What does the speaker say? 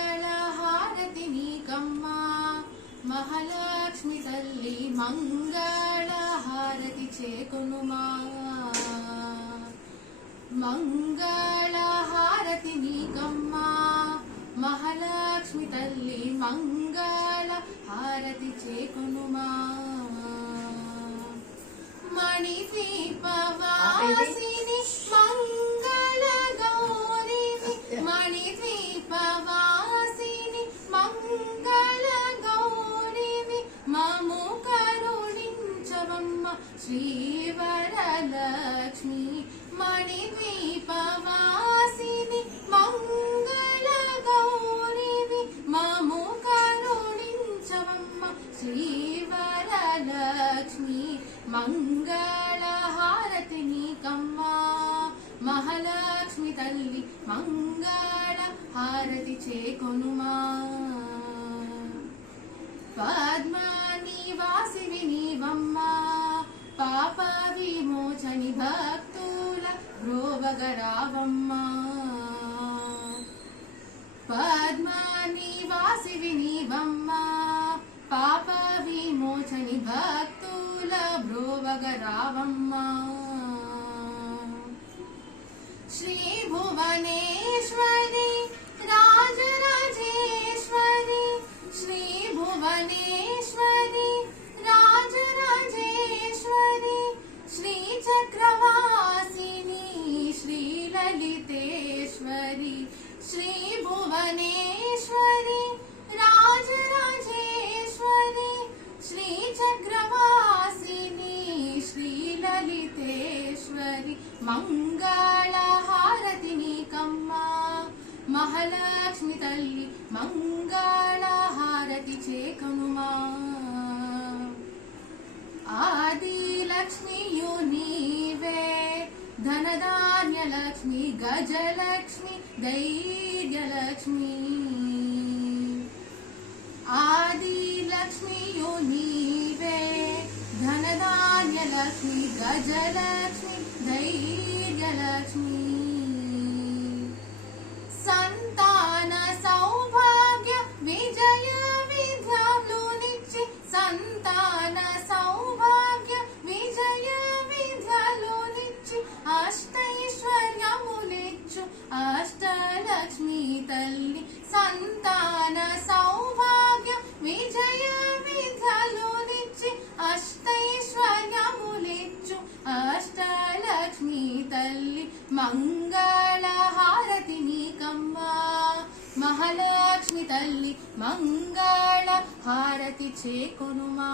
మంగళహారతి నీకమ్మా మహాలక్ష్మి తల్లి మంగళహారతి చేకొనుమా మంగళహారతి నీకమ్మా మహాలక్ష్మి తల్లి మంగళహారతి చేకొనుమా మణిదీపవాసిని మంగళ గౌరిని మణిదీపవాసిని మంగళ గౌరిని మము కరుణించవమ్మ శ్రీవరలక్ష్మి మణిదీపవాసిని మంగళ గౌరిని మము కరుణించవమ్మ శ్రీవరలక్ష్మి మంగళహారతి నీకమ్మా మహాలక్ష్మి తల్లి మంగళహారతి చేకొనుమా పద్మనివాసివి నీవమ్మా పాప విమోచని భక్తుల బ్రోవగరావమ్మా పద్మనివాసివి నీవమ్మా పాప విమోచని భక్తుల బ్రోవగరావమ్మా శ్రీ భువనేశ్వరి రాజరాజేశ్వరి శ్రీ భువనేశ్వరి రాజరాజేశ్వరి శ్రీ చక్రవాసిని శ్రీ లలితేశ్వరి శ్రీ భువనేశ్వరి రాజరాజేశ్వరి శ్రీ చక్రవాసిని శ్రీ లలితేశ్వరి మంగళహారతి నీకమ్మా మహాలక్ష్మి తల్లి మంగళహారతి చేకొనుమా ఆది లక్ష్మియు నీవే ధనధాన్య లక్ష్మి గజలక్ష్మి ధైర్యలక్ష్మి ఆది లక్ష్మియు నీవే ధనధాన్య లక్ష్మి గజలక్ష్మి ధైర్యలక్ష్మి సంతాన సౌభాగ్య విజయ విద్యలునిచ్చి సంతాన సౌభాగ్య విజయ విద్యలునిచ్చి అష్టైశ్వర్యములిచ్చు అష్టలక్ష్మి తల్లి సంతాన సౌభాగ్య విజయ విద్యలునిచ్చి అష్టైశ్వర్యములిచ్చు అష్టలక్ష్మి తల్లి మంగళహారతి నీకమ్మా మహాలక్ష్మి తల్లి మంగళహారతి చేకొనుమా।